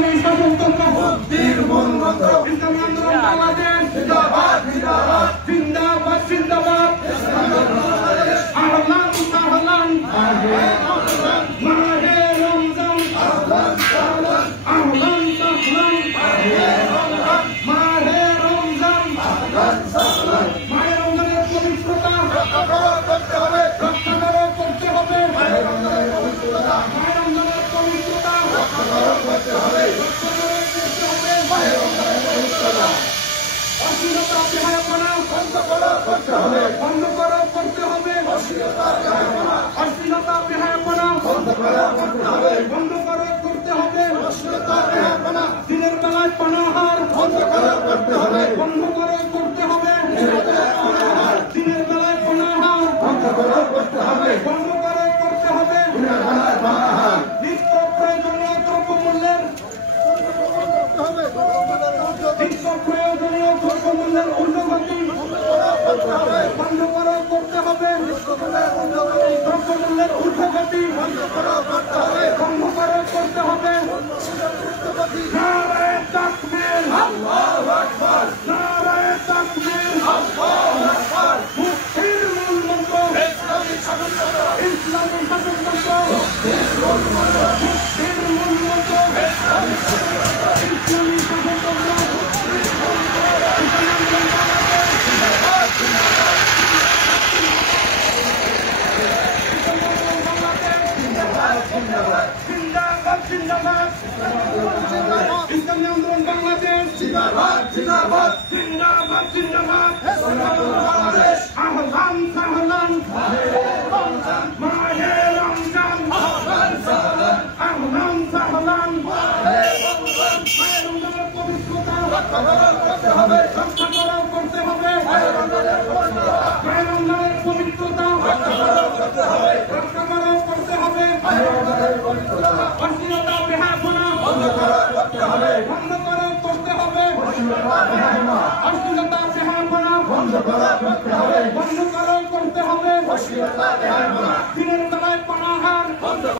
ইসলামী শাসনতন্ত্র মুক্তির মূল মন্ত্র ইসলামী আন্দোলন বাংলাদেশ জিন্দাবাদ জিন্দাবাদ জিন্দাবাদ জিন্দাবাদ আহলান সাহলান মাহে রমজান আহলান সাহলান মাহে রমজান মাহে রমজানের পবিত্রতা রক্ষা করতে হবে মাহে রমজানের পবিত্রতা অশ্লীলতা বেহায়াপনা বন্ধ করতে হবে অশ্লীলতা বেহায়াপনা বন্ধ করতে হবে দিনের বেলায় পানাহার বন্ধ করতে হবে দিনের বেলায় পানাহার বন্ধ করতে হবে নিত্য প্রয়োজনীয় দ্রব্যমূল্যের ঊর্ধ্বগতি বন্ধ করতে হবে দ্রব্যমূল্যের ঊর্ধ্বগতি বন্ধ করতে হবে নারায়ে তাকবীর আল্লাহু আকবার নারায়ে তাকবীর আল্লাহু আকবার মুক্তির মূল মন্ত্র ইসলামী শাসনতন্ত্র মুক্তির মূল মন্ত্র ইসলামী শাসনতন্ত্র ইসলামী আন্দোলন বাংলাদেশ জিন্দাবাদ জিন্দাবাদ জিন্দাবাদ জিন্দাবাদ বাংলাদেশ আহলান সাহলান মাহে রমজান মাহে রমজান আহলান সাহলান মাহে রমজানের পবিত্রতা রক্ষা করতে হবে মাহে রমজানের পবিত্রতা করতে হবে অশ্লীলতা বেহায়াপনা বন্ধ করতে হবে অশ্লীলতা বেহায়াপনা বন্ধ করতে হবে দিনের বেলায় পানাহার